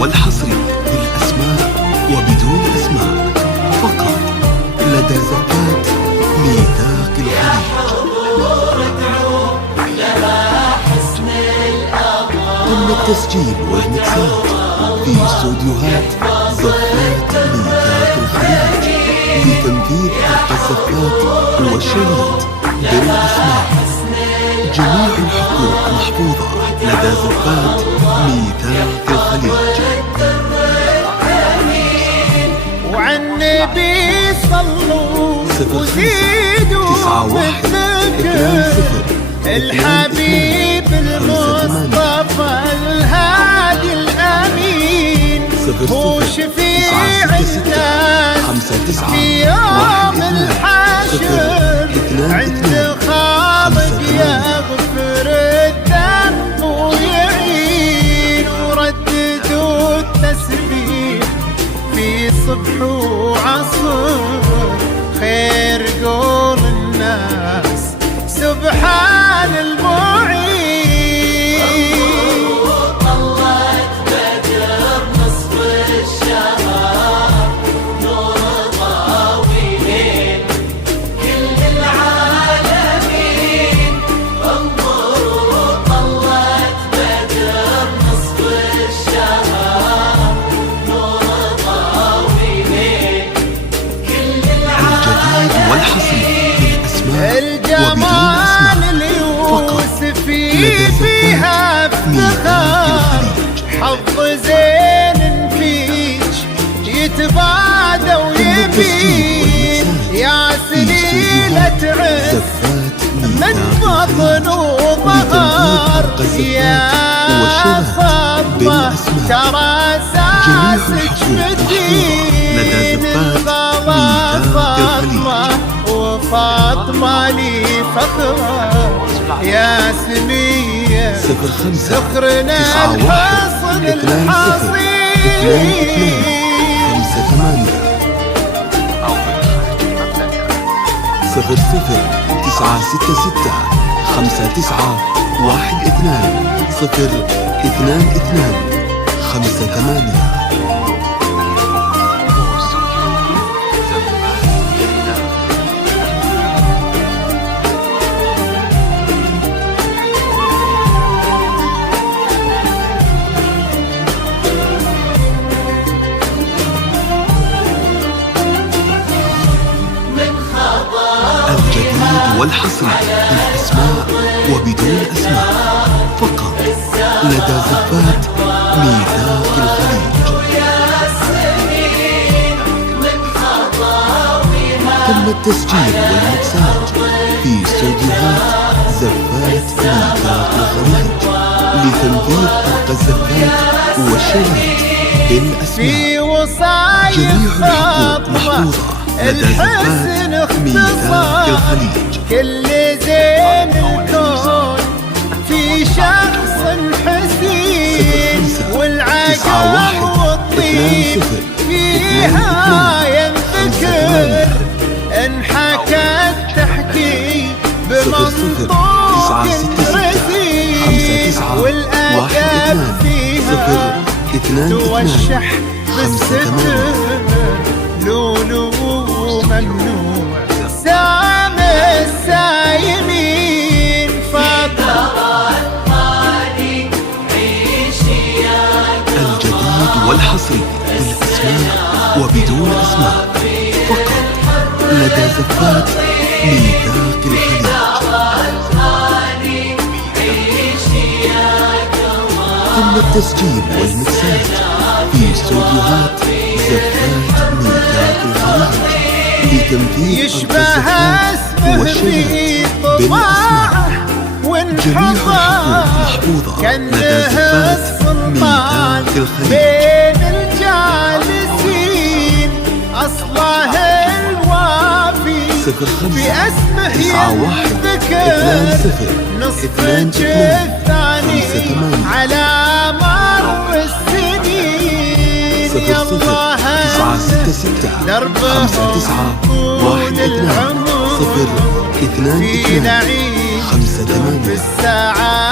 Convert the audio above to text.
والحصري بالأسماء وبدون أسماء فقط لدى زفات ميثاق الخليج. تم التسجيل والمكساج في استوديوهات زفات ميثاق الخليج لتنفيذ حق الزفات والشرايط بالأسماء. جميع الحقوق محفوظة لدى زفات ميثاق الخليج. وعن النبي صلوا وزيدوا بالذكر الحبيب المصطفى الهادي الأمين هو شفيع الناس في يوم الحشر عند خالق يغفر الذنب ويعين ورددوا التسبيح في صبح وعصر خير قول الناس سبحان المعين. طلعت بدر نصف الشهر نور ضاويين كل العالمين انظروا طلعت بدر نصف الشهر نور ضاويين كل العالمين. الجديد والحصري بالأسماء الجمال اليوسفي فيها افتخار حظ زين فيك يتبادى ويبين يا سليلة عز من بطن وظهر يا فاطمة ترى اساسك بالدين الغلا فاطمة وفاطمة لي فخرة يا سمية زخرنا الحصن الحصين 00 والحصري بالأسماء وبدون أسماء فقط لدى زفات ميثاق الخليج. تم التسجيل والمكساج في استوديوهات زفات ميثاق الخليج لتنفيذ حق الزفات والشرايط بالأسماء. جميع الحقوق محفوظة لدى زفات ميثاق الخليج. كل زين الكون في شخص حسين والعجب والطيب فيها ينذكر انحكت تحكي بمنطوق رزين والأدب فيها توشح بالستر لولو ممنوع سام السايمين فاطمة الجديد والحصري بالأسماء وبدون أسماء فقط لدى زفات ميثاق الخليج. تم التسجيل والمكساج في استوديوهات زفات ميثاق الخليج لتنفيذ حق الزفات والشرايط بالأسماء. جميع الحقوق محفوظة لدى زفات ميثاق الخليج. بين الجالسين أصله الوافي باسمه ينذكر نصف الثاني على مر السنين. يالله دربه طول العمر في نعيم بالسعادة